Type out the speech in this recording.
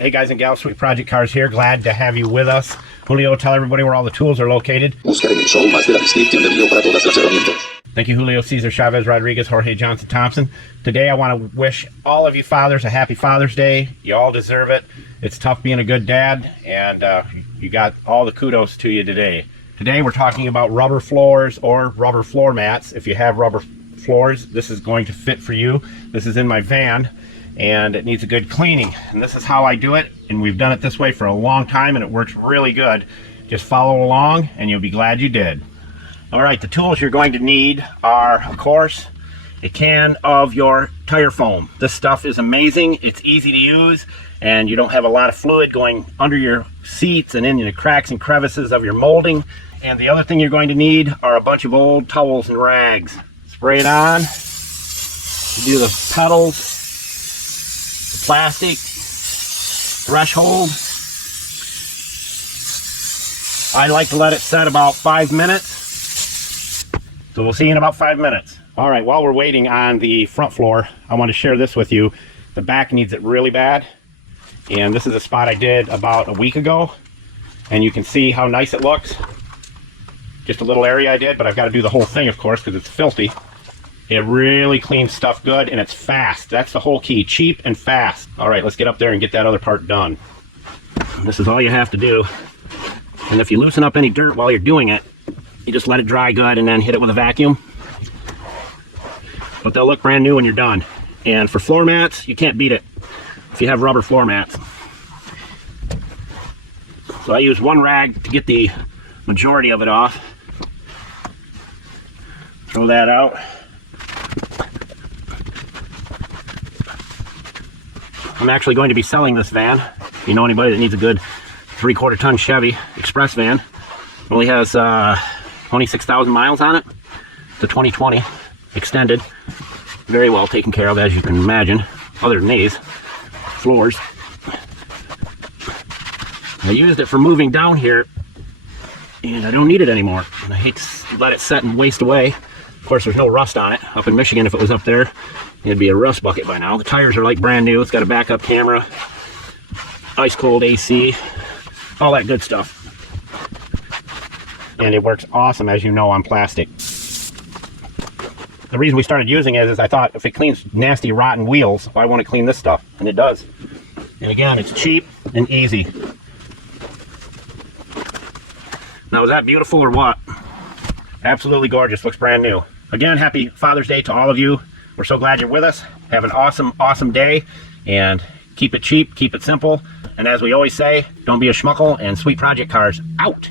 Hey guys and gals, Sweet Project Cars here. Glad to have you with us. Julio, tell everybody where all the tools are located. Buscar en el show más de la descripción del video para todas las herramientas. Thank you, Julio, Cesar Chavez, Rodriguez, Jorge Johnson Thompson. Today I want to wish all of you fathers a happy Father's Day. You all deserve it. It's tough being a good dad, and you got all the kudos to you today. Today we're talking about rubber floors or rubber floor mats. If you have rubber floors, this is going to fit for you. This is in my van, and it needs a good cleaning. And this is how I do it, and we've done it this way for a long time, and it works really good. Just follow along, and you'll be glad you did. All right, the tools you're going to need are, of course, a can of your tire foam. This stuff is amazing. It's easy to use, and you don't have a lot of fluid going under your seats and in the cracks and crevices of your molding. And the other thing you're going to need are a bunch of old towels and rags. Spray it on. Do the pedals, the plastic, threshold. I like to let it set about 5 minutes. So we'll see you in about 5 minutes. All right, while we're waiting on the front floor, I want to share this with you. The back needs it really bad. And this is a spot I did about a week ago. And you can see how nice it looks. Just a little area I did, but I've got to do the whole thing, of course, because it's filthy. It really cleans stuff good, and it's fast. That's the whole key, cheap and fast. All right, let's get up there and get that other part done. This is all you have to do. And if you loosen up any dirt while you're doing it, you just let it dry good and then hit it with a vacuum. But they'll look brand new when you're done. And for floor mats, you can't beat it if you have rubber floor mats. So I use one rag to get the majority of it off. Throw that out. I'm actually going to be selling this van. If you know anybody that needs a good 3/4 ton Chevy Express van. It only has 26,000 miles on it. It's a 2020 extended. Very well taken care of, as you can imagine, other than these floors. I used it for moving down here, and I don't need it anymore. And I hate to let it set and waste away. Of course, there's no rust on it. Up in Michigan, if it was up there, it'd be a rust bucket by now. The tires are like brand new. It's got a backup camera, ice cold AC, all that good stuff. And it works awesome, as you know, on plastic. The reason we started using it is I thought if it cleans nasty, rotten wheels, why won't it clean this stuff? And it does. And again, it's cheap and easy. Now, is that beautiful or what? Absolutely gorgeous. Looks brand new. Again, happy Father's Day to all of you. We're so glad you're with us. Have an awesome, awesome day. And keep it cheap, keep it simple. And as we always say, don't be a schmuckle, and Sweet Project Cars out.